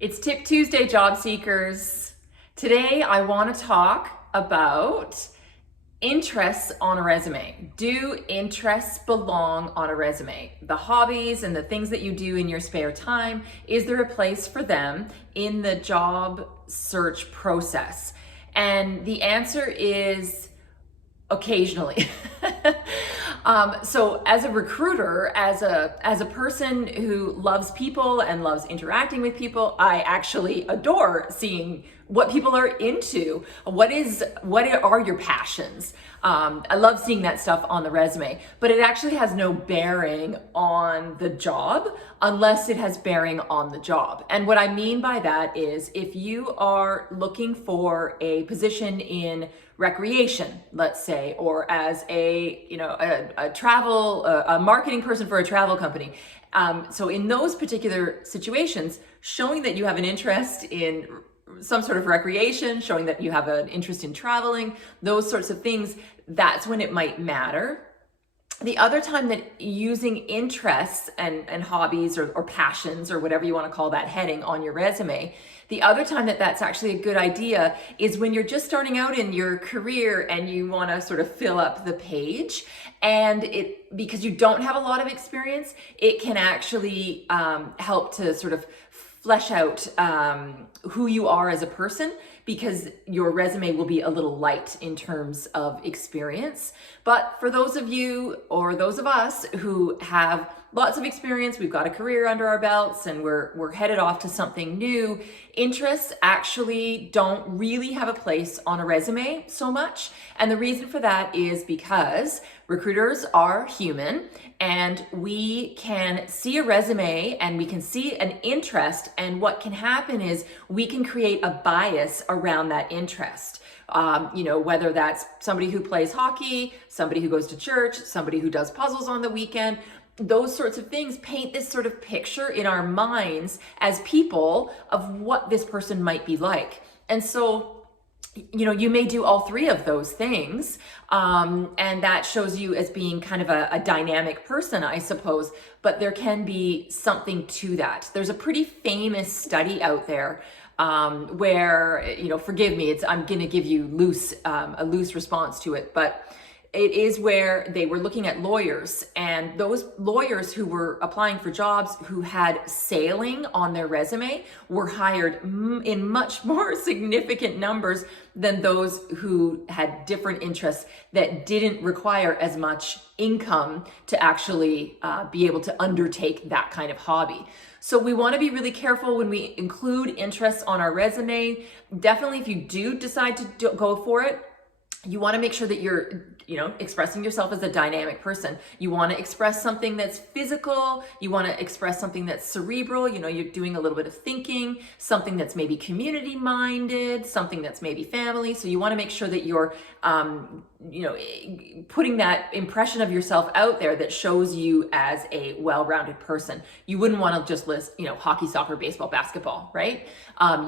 It's Tip Tuesday, job seekers. Today, I want to talk about interests on a resume. Do interests belong on a resume? The hobbies and the things that you do in your spare time, is there a place for them in the job search process? And the answer is occasionally. So as a recruiter, as a person who loves people and loves interacting with people, I actually adore seeing what people are into. What are your passions? I love seeing that stuff on the resume, but it actually has no bearing on the job unless it has bearing on the job. And what I mean by that is if you are looking for a position in recreation, let's say, or as a marketing person for a travel company. So in those particular situations, showing that you have an interest in some sort of recreation, showing that you have an interest in traveling, those sorts of things, that's when it might matter. The other time that using interests and hobbies or passions or whatever you want to call that heading on your resume, the other time that that's actually a good idea is when you're just starting out in your career and you want to sort of fill up the page, and because you don't have a lot of experience, it can actually help to sort of flesh out who you are as a person, because your resume will be a little light in terms of experience. But for those of you or those of us who have lots of experience, we've got a career under our belts and we're headed off to something new, interests actually don't really have a place on a resume so much. And the reason for that is because recruiters are human and we can see a resume and we can see an interest, and what can happen is we can create a bias around that interest. Whether that's somebody who plays hockey, somebody who goes to church, somebody who does puzzles on the weekend, those sorts of things paint this sort of picture in our minds as people of what this person might be like. And so, you may do all three of those things, and that shows you as being kind of a dynamic person, I suppose, but there can be something to that. There's a pretty famous study out there where, forgive me, I'm going to give you a loose response to it, but it is where they were looking at lawyers, and those lawyers who were applying for jobs who had sailing on their resume were hired in much more significant numbers than those who had different interests that didn't require as much income to actually be able to undertake that kind of hobby. So we want to be really careful when we include interests on our resume. Definitely, if you do decide to go for it, you want to make sure that you're, expressing yourself as a dynamic person. You want to express something that's physical. You want to express something that's cerebral. You're doing a little bit of thinking, something that's maybe community minded, something that's maybe family. So you want to make sure that you're, putting that impression of yourself out there that shows you as a well-rounded person. You wouldn't want to just list, hockey, soccer, baseball, basketball, right?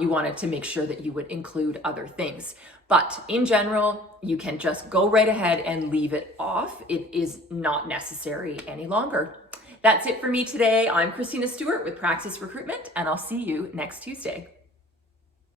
You wanted to make sure that you would include other things. But in general, you can just go right ahead and leave it off. It is not necessary any longer. That's it for me today. I'm Christina Stewart with Praxis Recruitment, and I'll see you next Tuesday.